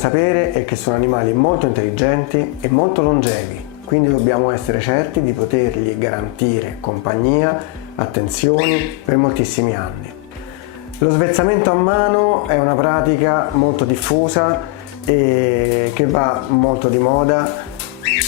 sapere è che sono animali molto intelligenti e molto longevi, quindi dobbiamo essere certi di potergli garantire compagnia, attenzioni per moltissimi anni. Lo svezzamento a mano è una pratica molto diffusa e che va molto di moda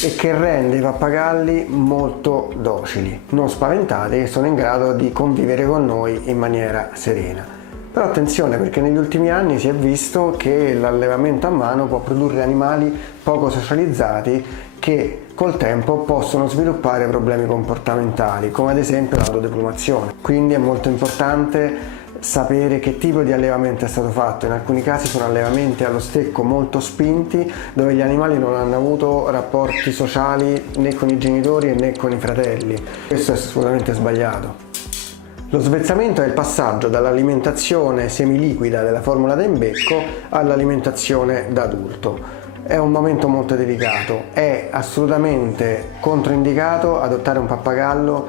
e che rende i pappagalli molto docili, non spaventati e sono in grado di convivere con noi in maniera serena. Però attenzione, perché negli ultimi anni si è visto che l'allevamento a mano può produrre animali poco socializzati che col tempo possono sviluppare problemi comportamentali, come ad esempio l'autodeplumazione. Quindi è molto importante sapere che tipo di allevamento è stato fatto. In alcuni casi sono allevamenti allo stecco molto spinti, dove gli animali non hanno avuto rapporti sociali né con i genitori né con i fratelli. Questo è assolutamente sbagliato. Lo svezzamento è il passaggio dall'alimentazione semiliquida della formula da imbecco all'alimentazione da adulto. È un momento molto delicato, è assolutamente controindicato adottare un pappagallo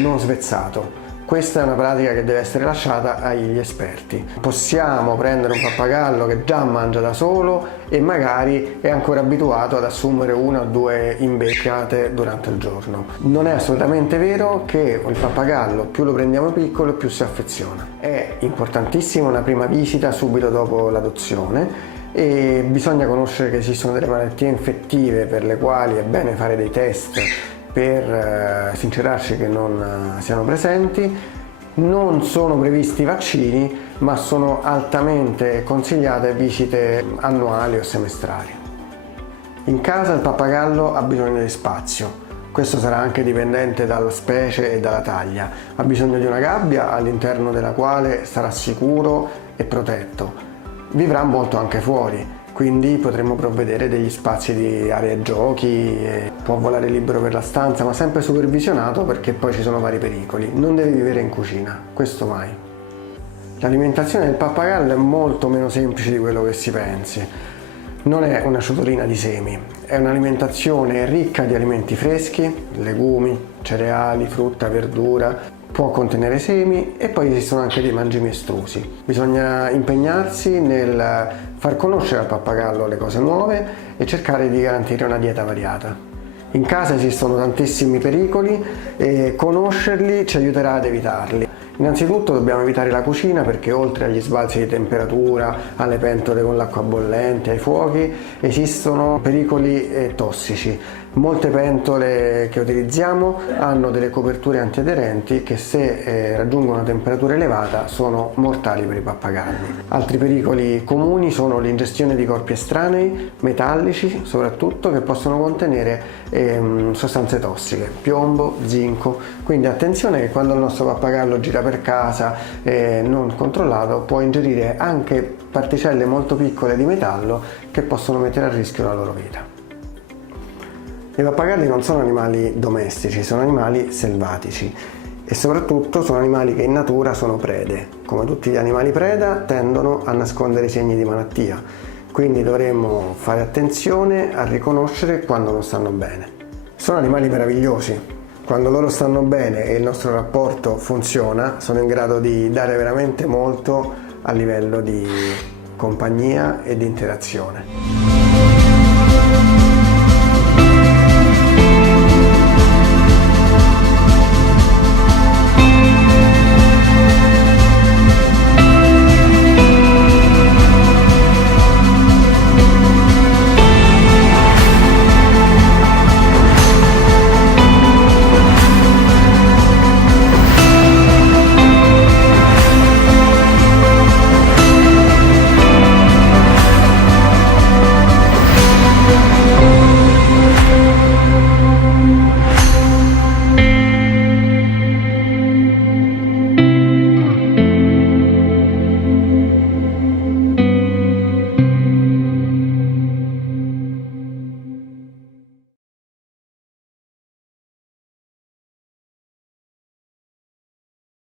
non svezzato. Questa è una pratica che deve essere lasciata agli esperti. Possiamo prendere un pappagallo che già mangia da solo e magari è ancora abituato ad assumere una o due imbeccate durante il giorno. Non è assolutamente vero che il pappagallo più lo prendiamo piccolo più si affeziona. È importantissima una prima visita subito dopo l'adozione e bisogna conoscere che esistono delle malattie infettive per le quali è bene fare dei test per sincerarci che non siano presenti. Non sono previsti vaccini, ma sono altamente consigliate visite annuali o semestrali. In casa il pappagallo ha bisogno di spazio. Questo sarà anche dipendente dalla specie e dalla taglia. Ha bisogno di una gabbia all'interno della quale sarà sicuro e protetto. Vivrà molto anche fuori, quindi potremo provvedere degli spazi di aree giochi, può volare libero per la stanza, ma sempre supervisionato, perché poi ci sono vari pericoli. Non deve vivere in cucina, questo mai. L'alimentazione del pappagallo è molto meno semplice di quello che si pensi. Non è una ciotolina di semi, è un'alimentazione ricca di alimenti freschi, legumi, cereali, frutta, verdura. Può contenere semi e poi esistono anche dei mangimi estrusi. Bisogna impegnarsi nel far conoscere al pappagallo le cose nuove e cercare di garantire una dieta variata. In casa esistono tantissimi pericoli e conoscerli ci aiuterà ad evitarli. Innanzitutto dobbiamo evitare la cucina, perché oltre agli sbalzi di temperatura, alle pentole con l'acqua bollente, ai fuochi, esistono pericoli tossici. Molte pentole che utilizziamo hanno delle coperture antiaderenti che, se raggiungono una temperatura elevata, sono mortali per i pappagalli. Altri pericoli comuni sono l'ingestione di corpi estranei, metallici soprattutto, che possono contenere sostanze tossiche, piombo, zinco. Quindi attenzione che quando il nostro pappagallo gira per casa non controllato può ingerire anche particelle molto piccole di metallo che possono mettere a rischio la loro vita. I pappagalli non sono animali domestici, sono animali selvatici e soprattutto sono animali che in natura sono prede. Come tutti gli animali preda tendono a nascondere i segni di malattia, quindi dovremmo fare attenzione a riconoscere quando non stanno bene. Sono animali meravigliosi. Quando loro stanno bene e il nostro rapporto funziona, sono in grado di dare veramente molto a livello di compagnia e di interazione.